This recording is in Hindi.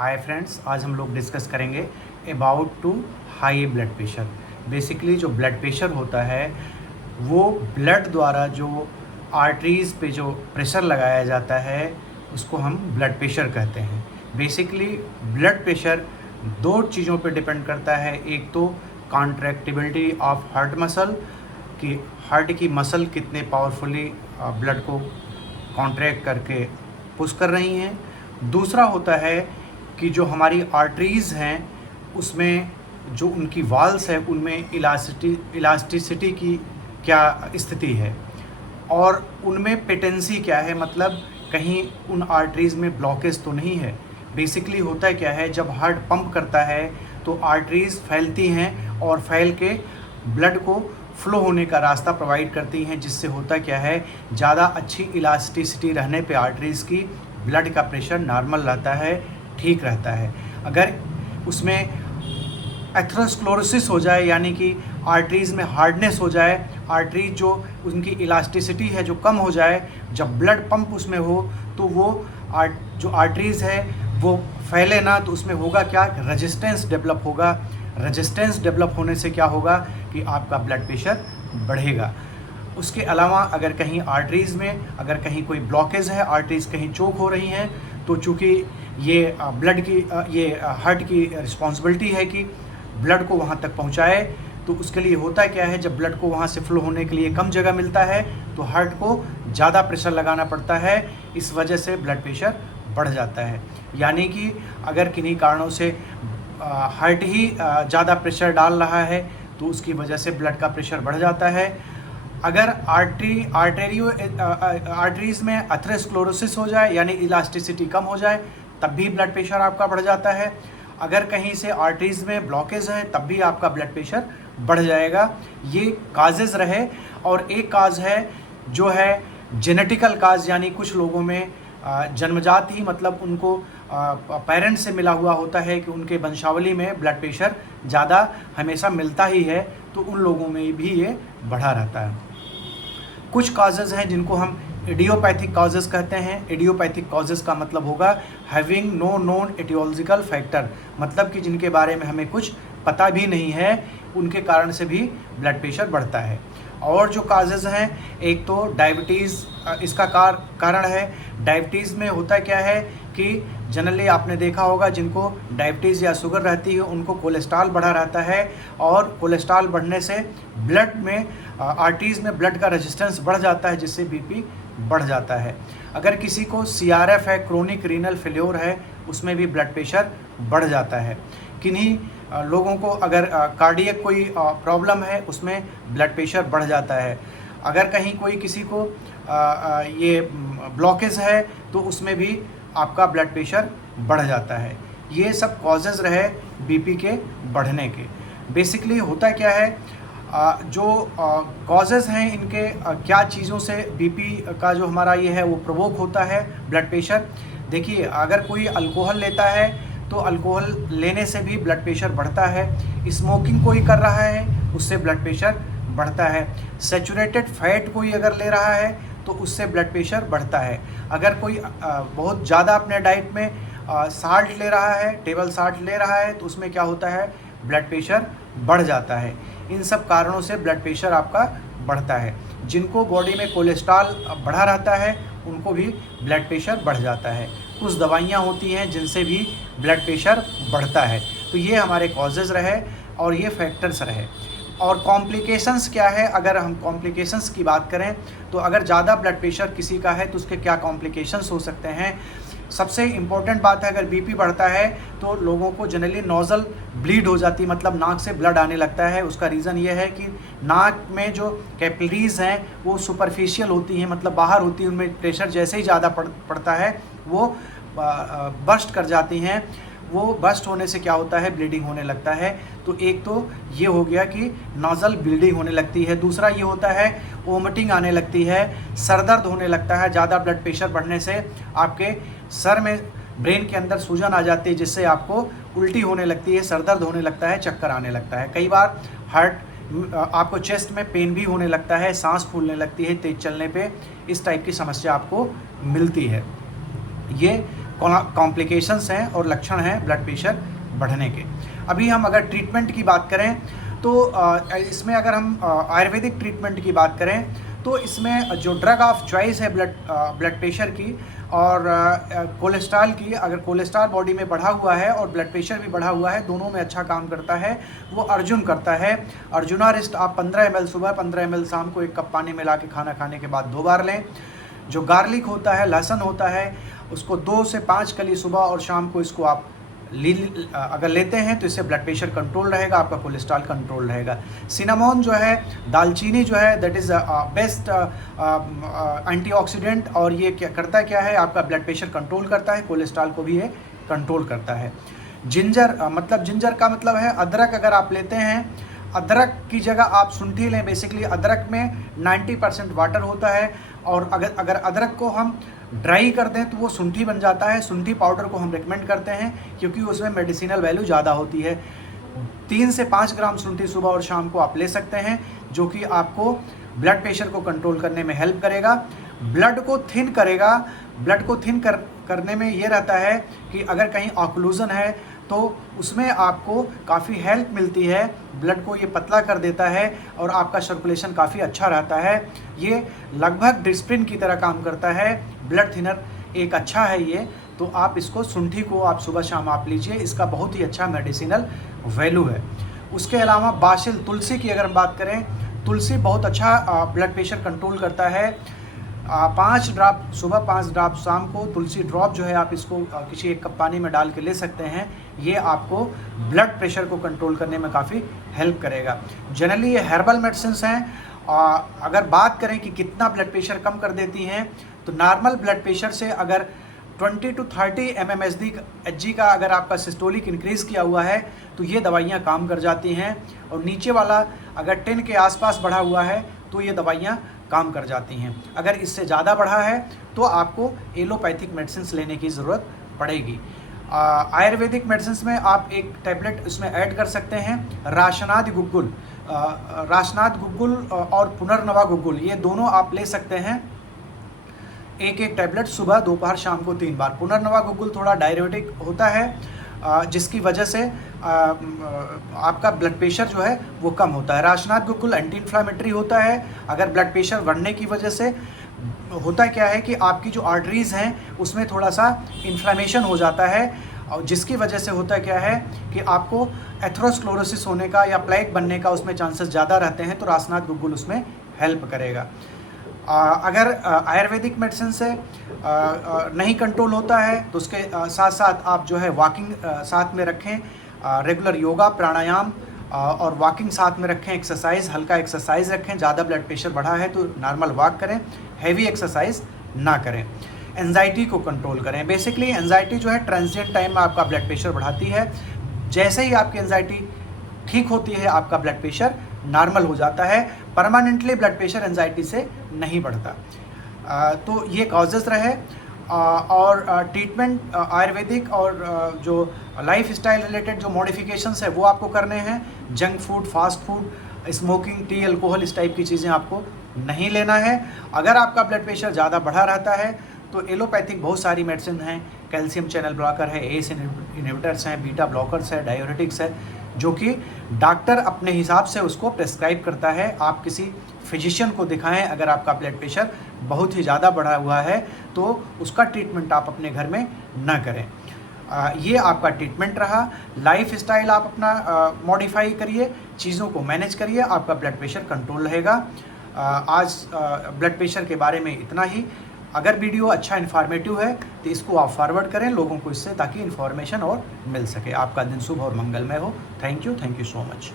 हाय फ्रेंड्स, आज हम लोग डिस्कस करेंगे about to high blood pressure. Basically जो ब्लड प्रेशर होता है वो ब्लड द्वारा जो आर्टरीज़ पे जो प्रेशर लगाया जाता है उसको हम ब्लड प्रेशर कहते हैं। बेसिकली ब्लड प्रेशर दो चीज़ों पे डिपेंड करता है। एक तो कॉन्ट्रैक्टिबिलिटी ऑफ हार्ट मसल कि हार्ट की मसल कितने पावरफुली ब्लड को कॉन्ट्रैक्ट करके पुश कर रही हैं। दूसरा होता है कि जो हमारी आर्टरीज़ हैं उसमें जो उनकी वाल्स है उनमें इलास्टिसिटी की क्या स्थिति है और उनमें पेटेंसी क्या है, मतलब कहीं उन आर्टरीज़ में ब्लॉकेज तो नहीं है। बेसिकली होता क्या है, जब हार्ट पंप करता है तो आर्टरीज़ फैलती हैं और फैल के ब्लड को फ्लो होने का रास्ता प्रोवाइड करती हैं, जिससे होता क्या है, ज़्यादा अच्छी इलास्टिसिटी रहने पे आर्टरीज़ की ब्लड का प्रेशर नॉर्मल रहता है, ठीक रहता है। अगर उसमें एथेरोस्क्लेरोसिस हो जाए यानी कि आर्टरीज़ में हार्डनेस हो जाए, आर्टरीज जो उनकी इलास्टिसिटी है जो कम हो जाए, जब ब्लड पंप उसमें हो तो वो जो आर्टरीज़ है वो फैले ना, तो उसमें होगा क्या, रेजिस्टेंस डेवलप होगा। रेजिस्टेंस डेवलप होने से क्या होगा कि आपका ब्लड प्रेशर बढ़ेगा। उसके अलावा अगर कहीं आर्टरीज़ में अगर कहीं कोई ब्लॉकेज है, आर्टरीज़ कहीं चोक हो रही हैं, तो चूँकि ये ब्लड की ये हार्ट की रिस्पॉन्सिबिलिटी है कि ब्लड को वहाँ तक पहुँचाए, तो उसके लिए होता क्या है, जब ब्लड को वहाँ से फ्लो होने के लिए कम जगह मिलता है तो हार्ट को ज़्यादा प्रेशर लगाना पड़ता है। इस वजह से ब्लड प्रेशर बढ़ जाता है। यानी कि अगर किन्हीं कारणों से हार्ट ही ज़्यादा प्रेशर डाल रहा है तो उसकी वजह से ब्लड का प्रेशर बढ़ जाता है। अगर आर्टरीज़ में एथेरोस्क्लेरोसिस हो जाए यानी इलास्टिसिटी कम हो जाए तब भी ब्लड प्रेशर आपका बढ़ जाता है। अगर कहीं से आर्टरीज़ में ब्लॉकेज है तब भी आपका ब्लड प्रेशर बढ़ जाएगा। ये काजेज़ रहे। और एक काज है जो है जेनेटिकल काज, यानी कुछ लोगों में जन्मजात ही मतलब उनको पेरेंट्स से मिला हुआ होता है कि उनके वंशावली में ब्लड प्रेशर ज़्यादा हमेशा मिलता ही है, तो उन लोगों में भी ये बढ़ा रहता है। कुछ काजेज़ हैं जिनको हम इडियोपैथिक कॉजेज़ कहते हैं। इडियोपैथिक कॉजेज़ का मतलब होगा having no known aetiological factor, मतलब कि जिनके बारे में हमें कुछ पता भी नहीं है, उनके कारण से भी ब्लड प्रेशर बढ़ता है। और जो काजेज़ हैं, एक तो डायबिटीज़ इसका कारण है। डायबिटीज़ में होता क्या है कि जनरली आपने देखा होगा जिनको डायबिटीज़ या शुगर रहती है उनको कोलेस्ट्रॉल बढ़ा रहता है, और कोलेस्ट्रॉल बढ़ने से ब्लड में आर्टरीज़ में ब्लड का रेजिस्टेंस बढ़ जाता है, जिससे बीपी बढ़ जाता है। अगर किसी को CRF है, क्रोनिक रीनल फेल्योर है, उसमें भी ब्लड प्रेशर बढ़ जाता है। किन्हीं लोगों को अगर कार्डियक कोई प्रॉब्लम है उसमें ब्लड प्रेशर बढ़ जाता है। अगर कहीं कोई किसी को ये ब्लॉकेज है तो उसमें भी आपका ब्लड प्रेशर बढ़ जाता है। ये सब कॉजेज़ रहे बीपी के बढ़ने के। बेसिकली होता क्या है, जो कॉजेज़ हैं इनके क्या चीज़ों से बीपी का जो हमारा ये है वो प्रोवोक होता है ब्लड प्रेशर। देखिए, अगर कोई अल्कोहल लेता है तो अल्कोहल लेने से भी ब्लड प्रेशर बढ़ता है। स्मोकिंग कोई कर रहा है उससे ब्लड प्रेशर बढ़ता है। सैचुरेटेड फैट कोई अगर ले रहा है तो उससे ब्लड प्रेशर बढ़ता है। अगर कोई बहुत ज़्यादा अपने डाइट में साल्ट ले रहा है, टेबल साल्ट ले रहा है, तो उसमें क्या होता है, ब्लड प्रेशर बढ़ जाता है। इन सब कारणों से ब्लड प्रेशर आपका बढ़ता है। जिनको बॉडी में कोलेस्ट्रॉल बढ़ा रहता है उनको भी ब्लड प्रेशर बढ़ जाता है। कुछ दवाइयाँ होती हैं जिनसे भी ब्लड प्रेशर बढ़ता है। तो ये हमारे कॉजेज़ रहे और ये फैक्टर्स रहे। और कॉम्प्लिकेशंस क्या है, अगर हम कॉम्प्लिकेशंस की बात करें तो अगर ज़्यादा ब्लड प्रेशर किसी का है तो उसके क्या कॉम्प्लिकेशंस हो सकते हैं। सबसे इम्पोर्टेंट बात है, अगर बीपी बढ़ता है तो लोगों को जनरली नोज़ल ब्लीड हो जाती है, मतलब नाक से ब्लड आने लगता है। उसका रीज़न ये है कि नाक में जो कैपिलरीज़ हैं वो सुपरफिशियल होती हैं, मतलब बाहर होती हैं, उनमें प्रेशर जैसे ही ज़्यादा पड़ता है वो बर्स्ट कर जाती हैं। वो बर्स्ट होने से क्या होता है, ब्लीडिंग होने लगता है। तो एक तो ये हो गया कि नोज़ल ब्लीडिंग होने लगती है। दूसरा ये होता है वोमिटिंग आने लगती है, सर दर्द होने लगता है। ज़्यादा ब्लड प्रेशर बढ़ने से आपके सर में, ब्रेन के अंदर सूजन आ जाती है, जिससे आपको उल्टी होने लगती है, सर दर्द होने लगता है, चक्कर आने लगता है। कई बार आपको चेस्ट में पेन भी होने लगता है, सांस फूलने लगती है तेज़ चलने पे। इस टाइप की समस्या आपको मिलती है। ये कॉम्प्लिकेशंस हैं और लक्षण हैं ब्लड प्रेशर बढ़ने के। अभी हम अगर ट्रीटमेंट की बात करें तो इसमें अगर हम आयुर्वेदिक ट्रीटमेंट की बात करें तो इसमें जो ड्रग ऑफ चॉइस है ब्लड प्रेशर की और कोलेस्ट्रॉल की, अगर कोलेस्ट्रॉल बॉडी में बढ़ा हुआ है और ब्लड प्रेशर भी बढ़ा हुआ है, दोनों में अच्छा काम करता है, वो अर्जुन करता है। अर्जुना रिस्ट आप 15 ml सुबह 15 ml शाम को 1 कप पानी मिला के खाना खाने के बाद 2 बार लें। जो गार्लिक होता है, लहसुन होता है, उसको 2 से 5 कली सुबह और शाम को इसको आप अगर लेते हैं तो इससे ब्लड प्रेशर कंट्रोल रहेगा, आपका कोलेस्ट्रॉल कंट्रोल रहेगा। सिनामोन जो है, दालचीनी जो है, दैट इज़ बेस्ट एंटीऑक्सीडेंट, और ये क्या करता है, आपका ब्लड प्रेशर कंट्रोल करता है, कोलेस्ट्रॉल को भी ये कंट्रोल करता है। जिंजर जिंजर का मतलब है अदरक। अगर आप लेते हैं, अदरक की जगह आप शुंठी लें। बेसिकली अदरक में 90% वाटर होता है, और अगर अदरक को हम ड्राई कर दें तो वो शुंठी बन जाता है। शुंठी पाउडर को हम रेकमेंड करते हैं क्योंकि उसमें मेडिसिनल वैल्यू ज़्यादा होती है। 3 से 5 ग्राम शुंठी सुबह और शाम को आप ले सकते हैं, जो कि आपको ब्लड प्रेशर को कंट्रोल करने में हेल्प करेगा, ब्लड को थिन करेगा। ब्लड को थिन करने में ये रहता है कि अगर कहीं ऑक्लूजन है तो उसमें आपको काफ़ी हेल्प मिलती है, ब्लड को ये पतला कर देता है और आपका सर्कुलेशन काफ़ी अच्छा रहता है। ये लगभग डिस्प्रिन की तरह काम करता है, ब्लड थिनर एक अच्छा है ये। तो आप इसको, शुंठी को आप सुबह शाम आप लीजिए, इसका बहुत ही अच्छा मेडिसिनल वैल्यू है। उसके अलावा बासिल, तुलसी की अगर हम बात करें, तुलसी बहुत अच्छा ब्लड प्रेशर कंट्रोल करता है। 5 ड्रॉप सुबह 5 ड्रॉप शाम को तुलसी ड्रॉप जो है आप इसको किसी 1 कप पानी में डाल के ले सकते हैं। ये आपको ब्लड प्रेशर को कंट्रोल करने में काफ़ी हेल्प करेगा। जनरली ये हर्बल मेडिसिन्स हैं। अगर बात करें कि कितना ब्लड प्रेशर कम कर देती हैं, तो नॉर्मल ब्लड प्रेशर से अगर 20 to 30 mmHg का अगर आपका सिस्टोलिक इंक्रीज़ किया हुआ है तो ये दवाइयाँ काम कर जाती हैं, और नीचे वाला अगर 10 के आसपास बढ़ा हुआ है तो ये दवाइयाँ काम कर जाती हैं। अगर इससे ज़्यादा बढ़ा है तो आपको एलोपैथिक मेडिसिन लेने की ज़रूरत पड़ेगी। आयुर्वेदिक मेडिसिन में आप एक टैबलेट इसमें ऐड कर सकते हैं, राशनाद गुग्गुल। राशनाद गुग्गुल और पुनर्नवा गुग्गुल, ये दोनों आप ले सकते हैं, 1-1 टैबलेट सुबह, दोपहर, शाम को 3 बार। पुनर्नवा गुग्गुल थोड़ा डायरेटिक होता है, जिसकी वजह से आपका ब्लड प्रेशर जो है वो कम होता है। राशनाद गुग्गुल एंटी इन्फ्लामेटरी होता है। अगर ब्लड प्रेशर बढ़ने की वजह से होता क्या है कि आपकी जो आर्टरीज़ हैं उसमें थोड़ा सा इन्फ्लामेशन हो जाता है, और जिसकी वजह से होता क्या है कि आपको एथेरोस्क्लेरोसिस होने का या प्लेग बनने का उसमें चांसेस ज़्यादा रहते हैं, तो राशनाद गुग्गुल उसमें हेल्प करेगा। अगर आयुर्वेदिक मेडिसिन से नहीं कंट्रोल होता है तो उसके साथ साथ आप जो है वॉकिंग साथ में रखें, रेगुलर योगा, प्राणायाम और वॉकिंग साथ में रखें, एक्सरसाइज, हल्का एक्सरसाइज रखें। ज़्यादा ब्लड प्रेशर बढ़ा है तो नॉर्मल वॉक करें, हैवी एक्सरसाइज ना करें। एंजाइटी को कंट्रोल करें। बेसिकली एंजाइटी जो है ट्रांजिएंट टाइम में आपका ब्लड प्रेशर बढ़ाती है। जैसे ही आपकी एंजाइटी ठीक होती है आपका ब्लड प्रेशर नॉर्मल हो जाता है। परमानेंटली ब्लड प्रेशर एंजाइटी से नहीं बढ़ता। तो ये कॉजेज़ रहे। और ट्रीटमेंट आयुर्वेदिक और जो लाइफ स्टाइल रिलेटेड जो मॉडिफिकेशंस है वो आपको करने हैं। Junk food, fast food, smoking, T, alcohol, इस टाइप की चीज़ें आपको नहीं लेना है। अगर आपका ब्लड प्रेशर ज़्यादा बढ़ा रहता है तो एलोपैथिक बहुत सारी मेडिसिन हैं, कैल्शियम चैनल ब्लॉकर है, एस इनहिबिटर्स हैं, बीटा ब्लॉकर्स है, डाययूरेटिक्स है, जो कि डॉक्टर अपने हिसाब से उसको प्रेस्क्राइब करता है। आप किसी फिजिशियन को दिखाएं अगर आपका ब्लड प्रेशर बहुत ही ज़्यादा बढ़ा हुआ है तो उसका ट्रीटमेंट आप अपने घर में ना करें। ये आपका ट्रीटमेंट रहा। लाइफ स्टाइल आप अपना मॉडिफाई करिए, चीज़ों को मैनेज करिए, आपका ब्लड प्रेशर कंट्रोल रहेगा। आज ब्लड प्रेशर के बारे में इतना ही। अगर वीडियो अच्छा इन्फॉर्मेटिव है तो इसको आप फॉरवर्ड करें लोगों को इससे, ताकि इन्फॉर्मेशन और मिल सके। आपका दिन शुभ और मंगलमय हो। Thank you so much.